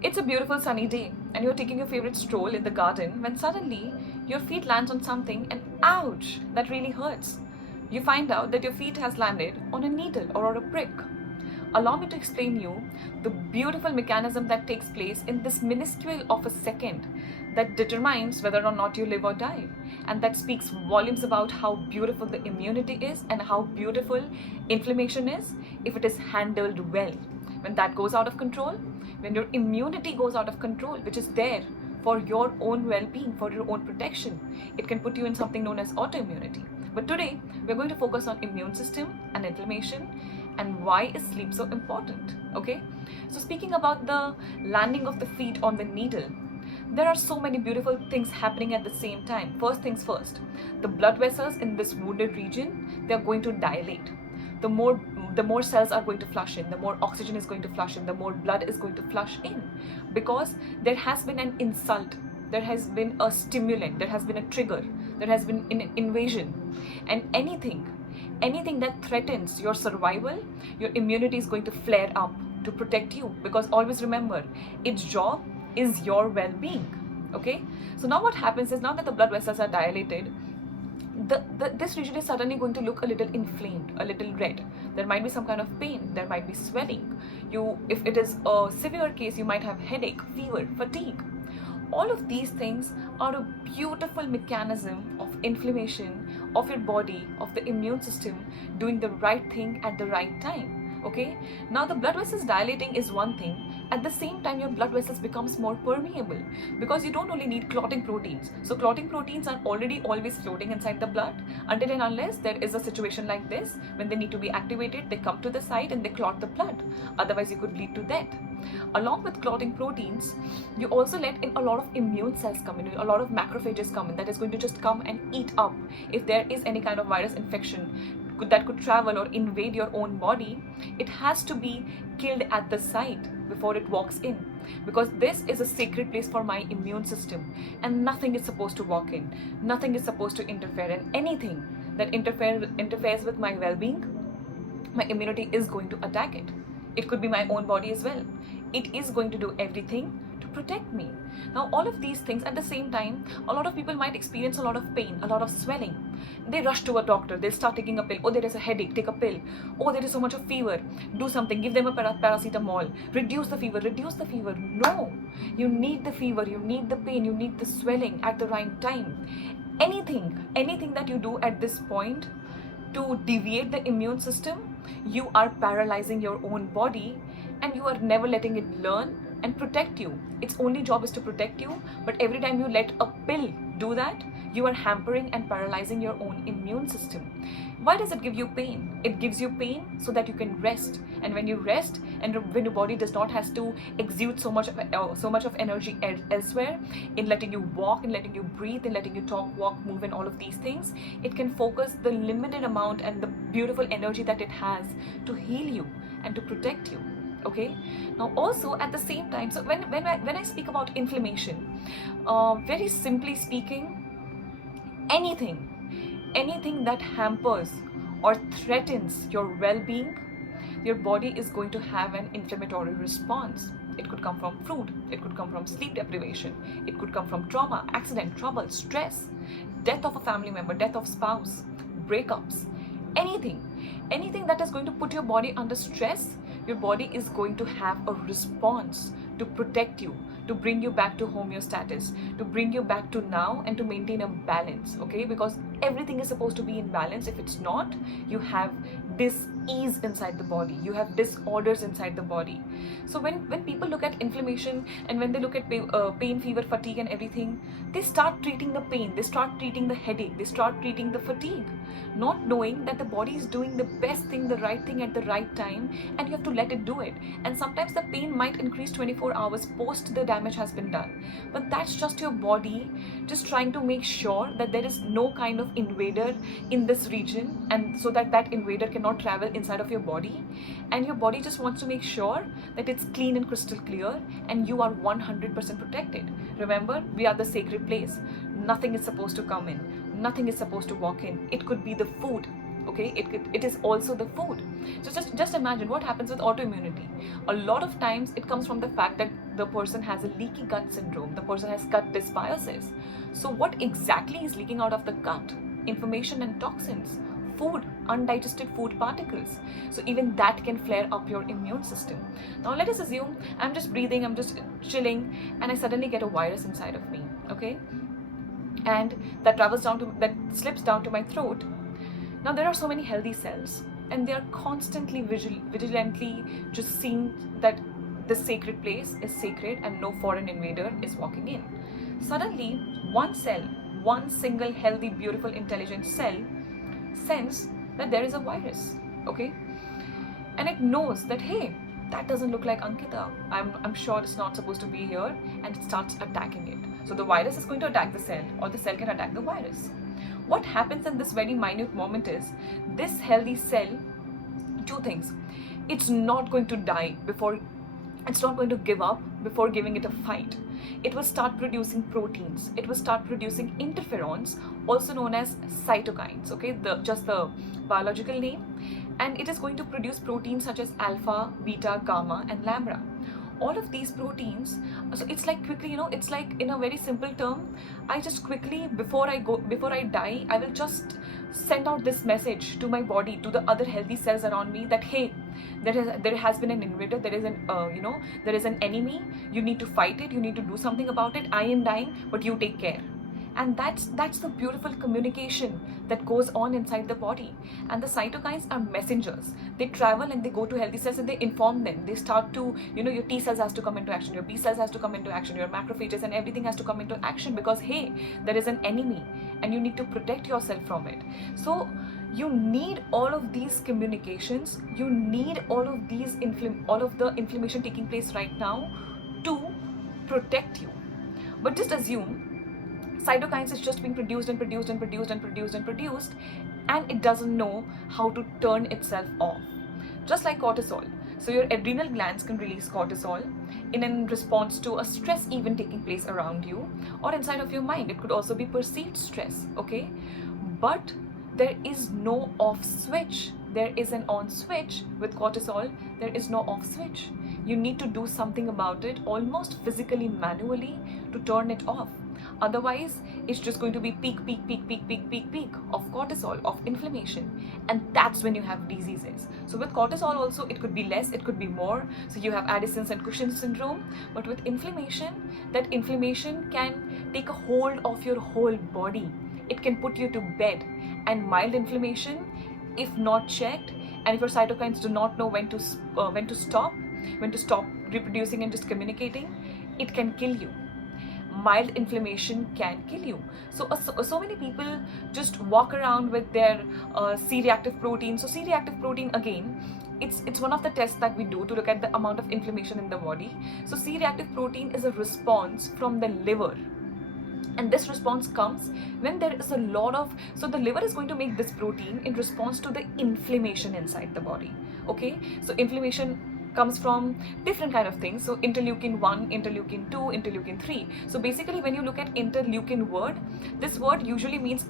It's a beautiful sunny day and you're taking your favorite stroll in the garden when suddenly your feet lands on something and ouch, that really hurts. You find out that your feet has landed on a needle or a prick. Allow me to explain you the beautiful mechanism that takes place in this minuscule of a second that determines whether or not you live or die, and that speaks volumes about how beautiful the immunity is and how beautiful inflammation is if it is handled well. When that goes out of control, when your immunity goes out of control, which is there for your own well-being, for your own protection, it can put you in something known as autoimmunity. But today we're going to focus on immune system and inflammation and why is sleep so important. Okay, so speaking about the landing of the feet on the needle, there are so many beautiful things happening at the same time. First things first, the blood vessels in this wounded region, they are going to dilate. The more cells are going to flush in, the more oxygen is going to flush in, the more blood is going to flush in, because there has been an insult, there has been a stimulant, there has been a trigger, there has been an invasion, and anything that threatens your survival, your immunity is going to flare up to protect you, because always remember, its job is your well-being. Okay, so now what happens is, now that the blood vessels are dilated, this region is suddenly going to look a little inflamed, a little red. There might be some kind of pain, there might be swelling. If it is a severe case, you might have headache, fever, fatigue. All of these things are a beautiful mechanism of inflammation of your body, of the immune system doing the right thing at the right time. Okay, now the blood vessels dilating is one thing. At the same time, your blood vessels becomes more permeable, because you don't only need clotting proteins. So clotting proteins are already always floating inside the blood until and unless there is a situation like this when they need to be activated, they come to the site and they clot the blood. Otherwise you could lead to death. Along with clotting proteins, you also let in a lot of immune cells come in, a lot of macrophages come in, that is going to just come and eat up if there is any kind of virus infection that could travel or invade your own body. It has to be killed at the site before it walks in, because this is a sacred place for my immune system and nothing is supposed to walk in, nothing is supposed to interfere, and anything that interferes with my well-being, my immunity is going to attack it. It could be my own body as well. It is going to do everything to protect me. Now, all of these things at the same time, a lot of people might experience a lot of pain, a lot of swelling. They rush to a doctor, they'll start taking a pill. Oh, there is a headache, take a pill. Oh, there is so much of fever, do something, give them a paracetamol, reduce the fever, reduce the fever. No, you need the fever, you need the pain, you need the swelling at the right time. Anything that you do at this point to deviate the immune system, you are paralyzing your own body and you are never letting it learn and protect you. Its only job is to protect you, but every time you let a pill do that, you are hampering and paralyzing your own immune system. Why does it give you pain? It gives you pain so that you can rest, and when you rest and when your body does not have to exude so much of energy elsewhere, in letting you walk, in letting you breathe, in letting you talk, walk, move, and all of these things, it can focus the limited amount and the beautiful energy that it has to heal you and to protect you. Okay, now also at the same time, so when I speak about inflammation, very simply speaking, anything that hampers or threatens your well-being, your body is going to have an inflammatory response. It could come from food, it could come from sleep deprivation, it could come from trauma, accident, trouble, stress, death of a family member, death of spouse, breakups, anything that is going to put your body under stress. Your body is going to have a response to protect you, to bring you back to homeostasis, to bring you back to now and to maintain a balance. Okay, because everything is supposed to be in balance. If it's not, you have dis-ease inside the body, you have disorders inside the body. So when people look at inflammation and when they look at pain, fever, fatigue and everything, they start treating the pain, they start treating the headache, they start treating the fatigue, not knowing that the body is doing the best thing, the right thing at the right time, and you have to let it do it. And sometimes the pain might increase 24 hours post the damage has been done, but that's just your body just trying to make sure that there is no kind of invader in this region, and so that invader cannot travel inside of your body, and your body just wants to make sure that it's clean and crystal clear and you are 100% protected. Remember, we are the sacred place. Nothing is supposed to come in, nothing is supposed to walk in. It could be the food, okay? It is also the food. So just imagine what happens with autoimmunity. A lot of times it comes from the fact that the person has a leaky gut syndrome, the person has gut dysbiosis. So what exactly is leaking out of the gut? Information and toxins, food, undigested food particles. So even that can flare up your immune system. Now let us assume I'm just breathing, I'm just chilling, and I suddenly get a virus inside of me, okay? And that slips down to my throat. Now there are so many healthy cells, and they are constantly vigilantly just seeing that this sacred place is sacred and no foreign invader is walking in. Suddenly, one cell, one single healthy, beautiful, intelligent cell sense that there is a virus, okay? And it knows that, hey, that doesn't look like Ankita. I'm sure it's not supposed to be here, and it starts attacking it. So the virus is going to attack the cell, or the cell can attack the virus. What happens in this very minute moment is this healthy cell, two things. It's not going to die before, it's not going to give up before giving it a fight. It will start producing proteins. It will start producing interferons, also known as cytokines, okay? Just the biological name. And it is going to produce proteins such as alpha, beta, gamma, and lambda. All of these proteins, so it's like quickly, it's like, in a very simple term, I just quickly, before I die, I will just send out this message to my body, to the other healthy cells around me, that hey, there has been an invader, there is an enemy, you need to fight it, you need to do something about it, I am dying, but you take care. And that's the beautiful communication that goes on inside the body. And the cytokines are messengers. They travel and they go to healthy cells and they inform them. They start to, your T cells has to come into action, your B cells has to come into action, your macrophages and everything has to come into action, because hey, there is an enemy and you need to protect yourself from it. So you need all of these communications, you need all of the inflammation taking place right now to protect you. But just assume cytokines is just being produced and produced and produced and produced and produced, and it doesn't know how to turn itself off. Just like cortisol. So your adrenal glands can release cortisol in response to a stress event taking place around you or inside of your mind. It could also be perceived stress, okay? But there is no off switch. There is an on switch. With cortisol, there is no off switch. You need to do something about it, almost physically, manually, to turn it off. Otherwise, it's just going to be peak of cortisol, of inflammation. And that's when you have diseases. So with cortisol also, it could be less, it could be more. So you have Addison's and Cushing's syndrome. But with inflammation, that inflammation can take a hold of your whole body. It can put you to bed. And mild inflammation, if not checked, and if your cytokines do not know when to stop reproducing and just communicating, it can kill you. Mild inflammation can kill you. So many people just walk around with their C-reactive protein. So C-reactive protein, again, it's one of the tests that we do to look at the amount of inflammation in the body. So C-reactive protein is a response from the liver. And this response comes when there is a lot of, so the liver is going to make this protein in response to the inflammation inside the body, okay? So inflammation comes from different kind of things. So interleukin 1, interleukin 2, interleukin 3. So basically when you look at interleukin word, this word usually means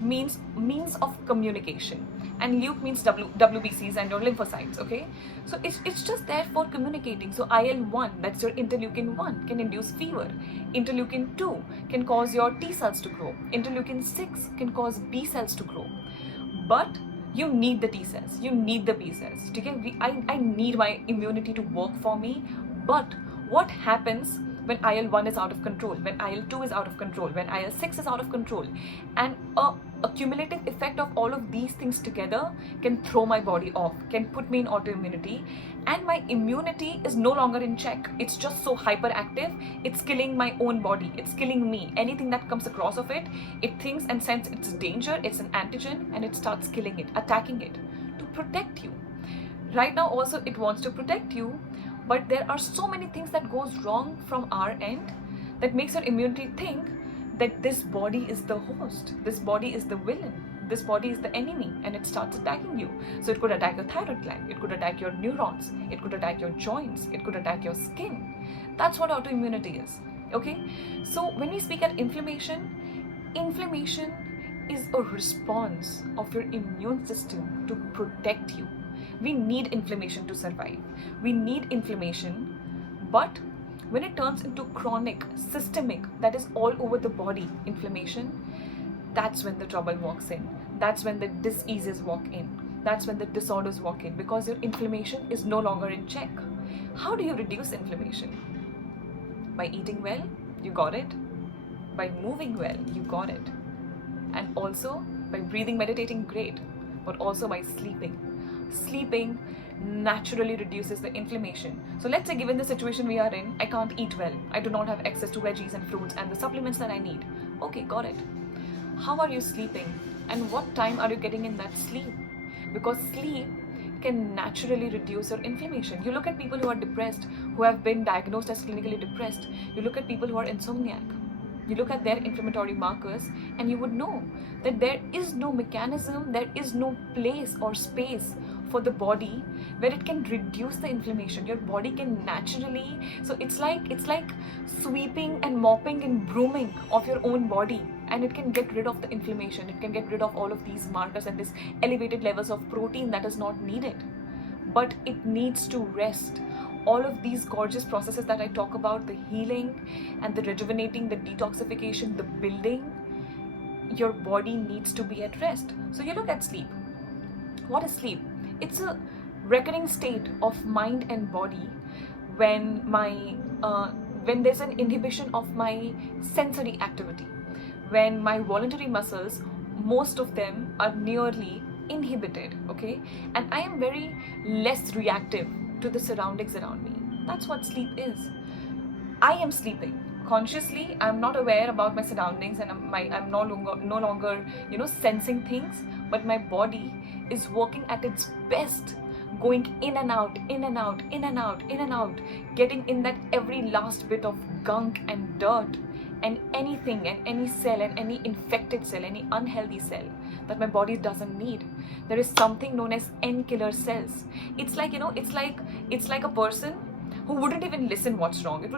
means means of communication, and leuc means WBCs and your lymphocytes, okay? So it's just there for communicating. So IL-1, that's your interleukin 1, can induce fever. Interleukin 2 can cause your T cells to grow. Interleukin 6 can cause B cells to grow. But you need the T cells, you need the B cells. Okay? I need my immunity to work for me. But what happens when IL-1 is out of control, when IL-2 is out of control, when IL-6 is out of control? And a cumulative effect of all of these things together can throw my body off, can put me in autoimmunity, and my immunity is no longer in check. It's just so hyperactive, it's killing my own body, it's killing me. Anything that comes across of it, it thinks and senses it's danger, it's an antigen, and it starts killing it, attacking it to protect you. Right now also it wants to protect you, but there are so many things that goes wrong from our end that makes your immunity think that this body is the host, this body is the villain, this body is the enemy, and it starts attacking you. So it could attack your thyroid gland, it could attack your neurons, it could attack your joints, it could attack your skin. That's what autoimmunity is, okay? So when we speak at inflammation is a response of your immune system to protect you. We need inflammation to survive. We need inflammation, but when it turns into chronic, systemic, that is all over the body inflammation, that's when the trouble walks in. That's when the diseases walk in. That's when the disorders walk in, because your inflammation is no longer in check. How do you reduce inflammation? By eating well, you got it. By moving well, you got it. And also by breathing, meditating, great, but also by sleeping. Sleeping naturally reduces the inflammation. So let's say, given the situation we are in, I can't eat well. I do not have access to veggies and fruits and the supplements that I need. Okay, got it. How are you sleeping? And what time are you getting in that sleep? Because sleep can naturally reduce your inflammation. You look at people who are depressed, who have been diagnosed as clinically depressed. You look at people who are insomniac. You look at their inflammatory markers and you would know that there is no mechanism, there is no place or space for the body where it can reduce the inflammation. Your body can naturally, so it's like sweeping and mopping and brooming of your own body, and it can get rid of the inflammation. It can get rid of all of these markers and this elevated levels of protein that is not needed, but it needs to rest. All of these gorgeous processes that I talk about, the healing and the rejuvenating, the detoxification, the building, your body needs to be at rest. So you look at sleep. What is sleep? It's a recurring state of mind and body when when there's an inhibition of my sensory activity, when my voluntary muscles, most of them are nearly inhibited, okay, and I am very less reactive to the surroundings around me. That's what sleep is. I am sleeping consciously. I'm not aware about my surroundings, and I'm no longer sensing things, but my body is working at its best, going in and out, in and out, in and out, in and out, getting in that every last bit of gunk and dirt and anything and any cell and any infected cell, any unhealthy cell that my body doesn't need. There is something known as N killer cells. It's like, it's like a person who wouldn't even listen what's wrong. It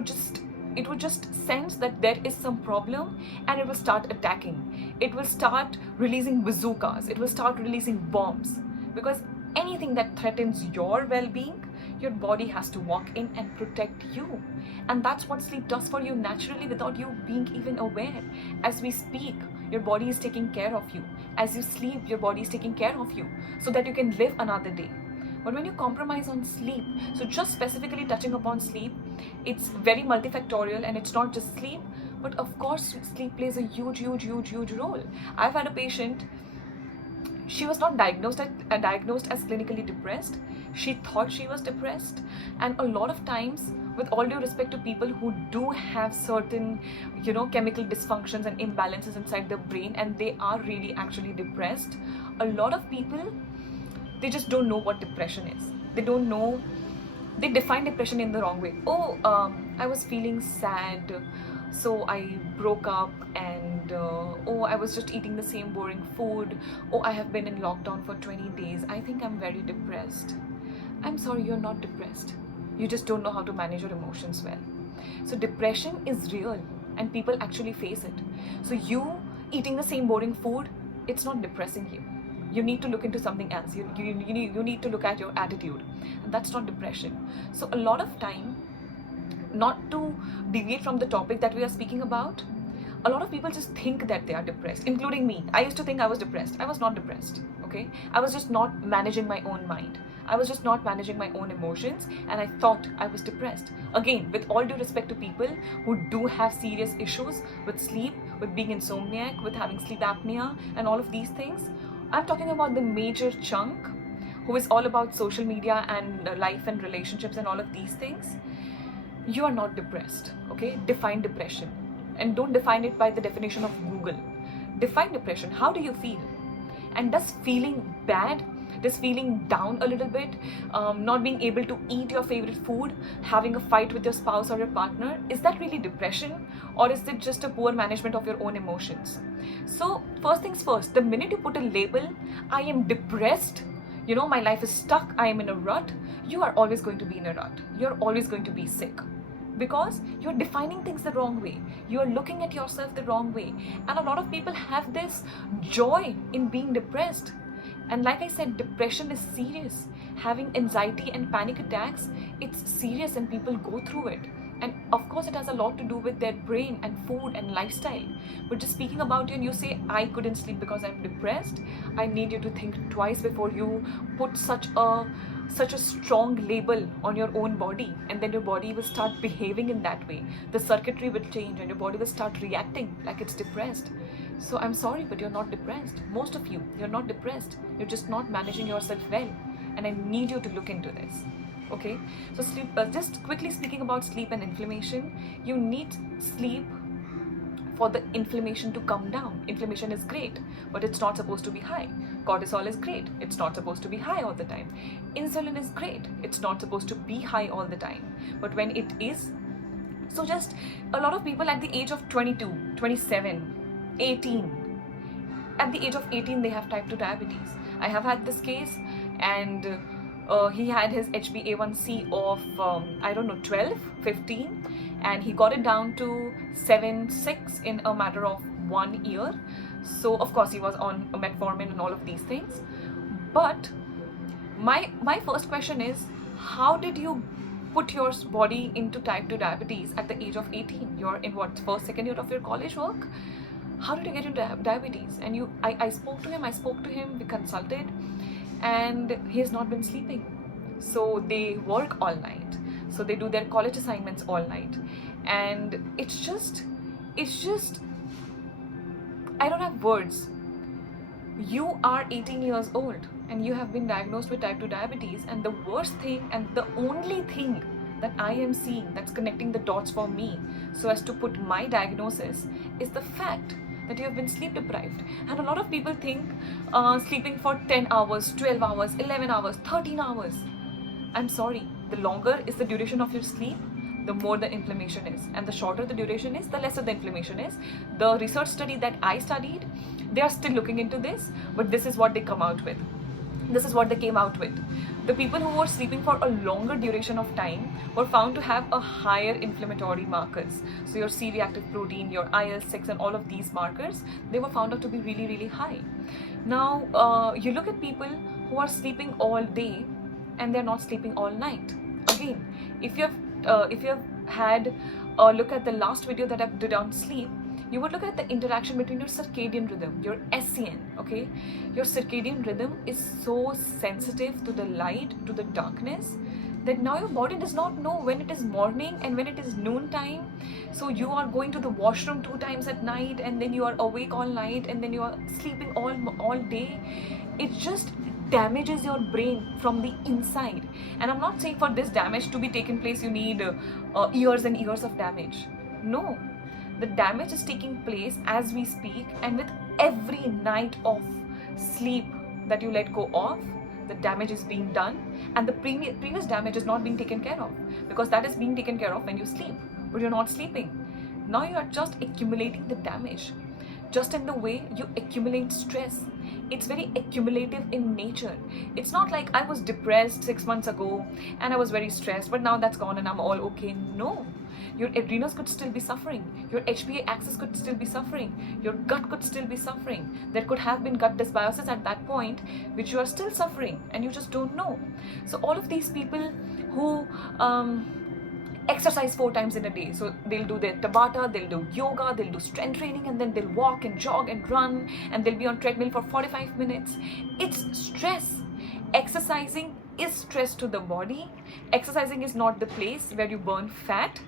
would just sense that there is some problem, and it will start attacking. It will start releasing bazookas. It will start releasing bombs, because anything that threatens your well-being, your body has to walk in and protect you. And that's what sleep does for you naturally, without you being even aware. As we speak, your body is taking care of you. As you sleep, your body is taking care of you, so that you can live another day. But when you compromise on sleep, so just specifically touching upon sleep, it's very multifactorial, and it's not just sleep, but of course sleep plays a huge role. I've had a patient. She was not diagnosed as clinically depressed. She thought she was depressed, and a lot of times, with all due respect to people who do have certain, chemical dysfunctions and imbalances inside the brain, and they are really actually depressed, a lot of people, they just don't know what depression is. They don't know. They define depression in the wrong way. I was feeling sad, so I broke up, and I was just eating the same boring food. I have been in lockdown for 20 days. I think I'm very depressed. I'm sorry, you're not depressed. You just don't know how to manage your emotions well. So depression is real, and people actually face it. So you eating the same boring food, it's not depressing you. You need to look into something else. You need to look at your attitude, and that's not depression. So a lot of time, not to deviate from the topic that we are speaking about, a lot of people just think that they are depressed, including me. I used to think I was depressed. I was not depressed, okay? I was just not managing my own mind. I was just not managing my own emotions, and I thought I was depressed. Again, with all due respect to people who do have serious issues with sleep, with being insomniac, with having sleep apnea, and all of these things, I'm talking about the major chunk who is all about social media and life and relationships and all of these things. You are not depressed, okay? Define depression. And don't define it by the definition of Google. Define depression. How do you feel? And does feeling bad, does feeling down a little bit, not being able to eat your favorite food, having a fight with your spouse or your partner, is that really depression? Or is it just a poor management of your own emotions? So first things first, the minute you put a label, I am depressed, my life is stuck, I am in a rut, you are always going to be in a rut. You're always going to be sick. because you're defining things the wrong way, you're looking at yourself the wrong way. And a lot of people have this joy in being depressed. And like I said, depression is serious. Having anxiety and panic attacks, it's serious, and people go through it. And of course it has a lot to do with their brain and food and lifestyle. But just speaking about you and you say, I couldn't sleep because I'm depressed, I need you to think twice before you put such a strong label on your own body, and then your body will start behaving in that way. The circuitry will change and your body will start reacting like it's depressed. So I'm sorry, but you're not depressed. Most of you, you're not depressed. You're just not managing yourself well. And I need you to look into this. Okay? So sleep, just quickly speaking about sleep and inflammation, you need sleep for the inflammation to come down. Inflammation is great, but it's not supposed to be high. Cortisol is great, it's not supposed to be high all the time. Insulin is great, it's not supposed to be high all the time. But when it is, so just a lot of people at the age of 22, 27, 18, at the age of 18 they have type 2 diabetes. I have had this case, and he had his HbA1c of 12, 15, and he got it down to 7, 6 in a matter of 1 year. So of course he was on metformin and all of these things. But my first question is, how did you put your body into type 2 diabetes at the age of 18? You're in what, first, second year of your college work? How did you get into diabetes? And I spoke to him, we consulted, and he has not been sleeping. So they work all night, so they do their college assignments all night, and it's just I don't have words. You are 18 years old and you have been diagnosed with type 2 diabetes, and the worst thing and the only thing that I am seeing that's connecting the dots for me so as to put my diagnosis is the fact that you have been sleep deprived. And a lot of people think sleeping for 10 hours, 12 hours, 11 hours, 13 hours. I'm sorry, the longer is the duration of your sleep, the more the inflammation is. And the shorter the duration is, the lesser the inflammation is. The research study that I studied, they are still looking into this, but this is what they come out with. This is what they came out with. The people who were sleeping for a longer duration of time were found to have a higher inflammatory markers. So your C-reactive protein, your IL-6 and all of these markers, they were found out to be really, really high. Now, you look at people who are sleeping all day and they're not sleeping all night. Again, if you have had a look at the last video that I did on sleep, you would look at the interaction between your circadian rhythm, your SCN, okay? Your circadian rhythm is so sensitive to the light, to the darkness, that now your body does not know when it is morning and when it is noon time. So you are going to the washroom 2 times at night, and then you are awake all night, and then you are sleeping all day. It just damages your brain from the inside. And I'm not saying for this damage to be taken place you need years and years of damage. No. The damage is taking place as we speak, and with every night of sleep that you let go of, the damage is being done, and the previous damage is not being taken care of, because that is being taken care of when you sleep, but you're not sleeping. Now you are just accumulating the damage, just in the way you accumulate stress. It's very accumulative in nature. It's not like I was depressed 6 months ago and I was very stressed, but now that's gone and I'm all okay. No. Your adrenals could still be suffering. Your HPA axis could still be suffering. Your gut could still be suffering. There could have been gut dysbiosis at that point, which you are still suffering and you just don't know. So all of these people who exercise 4 times in a day, so they'll do their Tabata, they'll do yoga, they'll do strength training, and then they'll walk and jog and run, and they'll be on treadmill for 45 minutes. It's stress. Exercising is stress to the body. Exercising is not the place where you burn fat.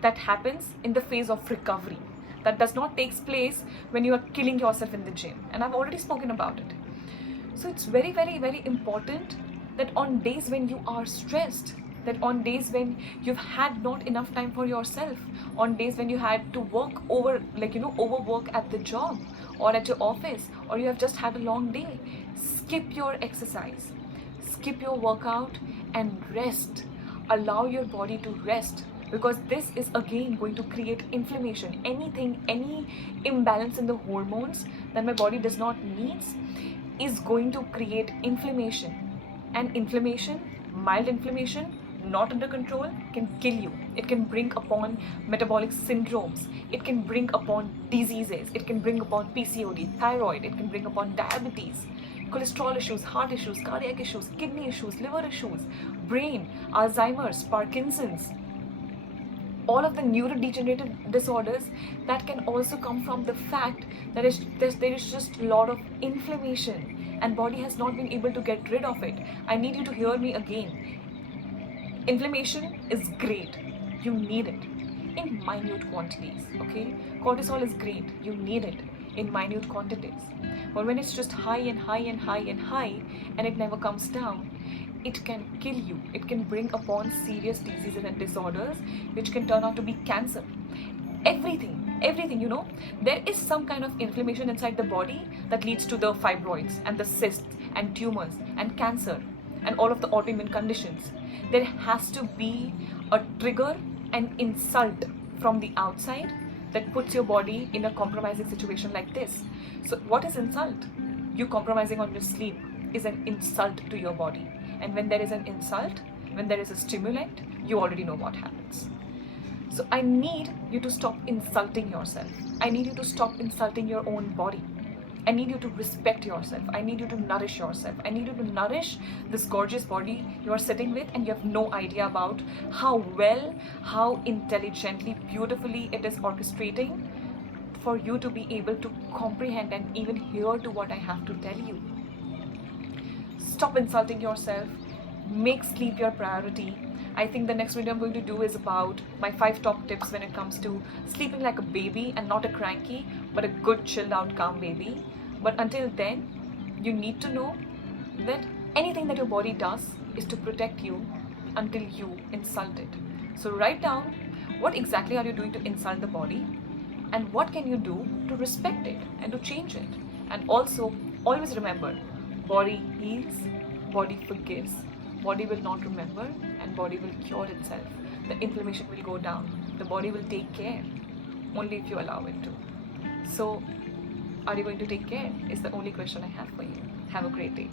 That happens in the phase of recovery. That does not take place when you are killing yourself in the gym. And I've already spoken about it. So it's very, very, very important that on days when you are stressed, that on days when you've had not enough time for yourself, on days when you had to work overwork at the job or at your office, or you have just had a long day, skip your exercise, skip your workout and rest. Allow your body to rest. Because this is again going to create inflammation. Any imbalance in the hormones that my body does not need is going to create inflammation. And inflammation, mild inflammation, not under control can kill you. It can bring upon metabolic syndromes. It can bring upon diseases. It can bring upon PCOD, thyroid. It can bring upon diabetes, cholesterol issues, heart issues, cardiac issues, kidney issues, liver issues, brain, Alzheimer's, Parkinson's, all of the neurodegenerative disorders that can also come from the fact that there is just a lot of inflammation and body has not been able to get rid of it. I need you to hear me again. Inflammation is great. You need it in minute quantities, okay? Cortisol is great. You need it in minute quantities. But when it's just high and high and high and high and it never comes down, it can kill you. It can bring upon serious diseases and disorders which can turn out to be cancer. Everything, you know, there is some kind of inflammation inside the body that leads to the fibroids and the cysts and tumors and cancer and all of the autoimmune conditions. There has to be a trigger, an insult from the outside that puts your body in a compromising situation like this. So what is insult? You compromising on your sleep is an insult to your body. And when there is an insult, when there is a stimulant, you already know what happens. So I need you to stop insulting yourself. I need you to stop insulting your own body. I need you to respect yourself. I need you to nourish yourself. I need you to nourish this gorgeous body you are sitting with and you have no idea about how well, how intelligently, beautifully it is orchestrating for you to be able to comprehend and even hear to what I have to tell you. Stop insulting yourself. Make sleep your priority. I think the next video I'm going to do is about my 5 top tips when it comes to sleeping like a baby and not a cranky, but a good chilled out calm baby. But until then, you need to know that anything that your body does is to protect you until you insult it. So write down what exactly are you doing to insult the body and what can you do to respect it and to change it. And also always remember, body heals, body forgives, body will not remember and body will cure itself. The inflammation will go down. The body will take care only if you allow it to. So, are you going to take care? Is the only question I have for you. Have a great day.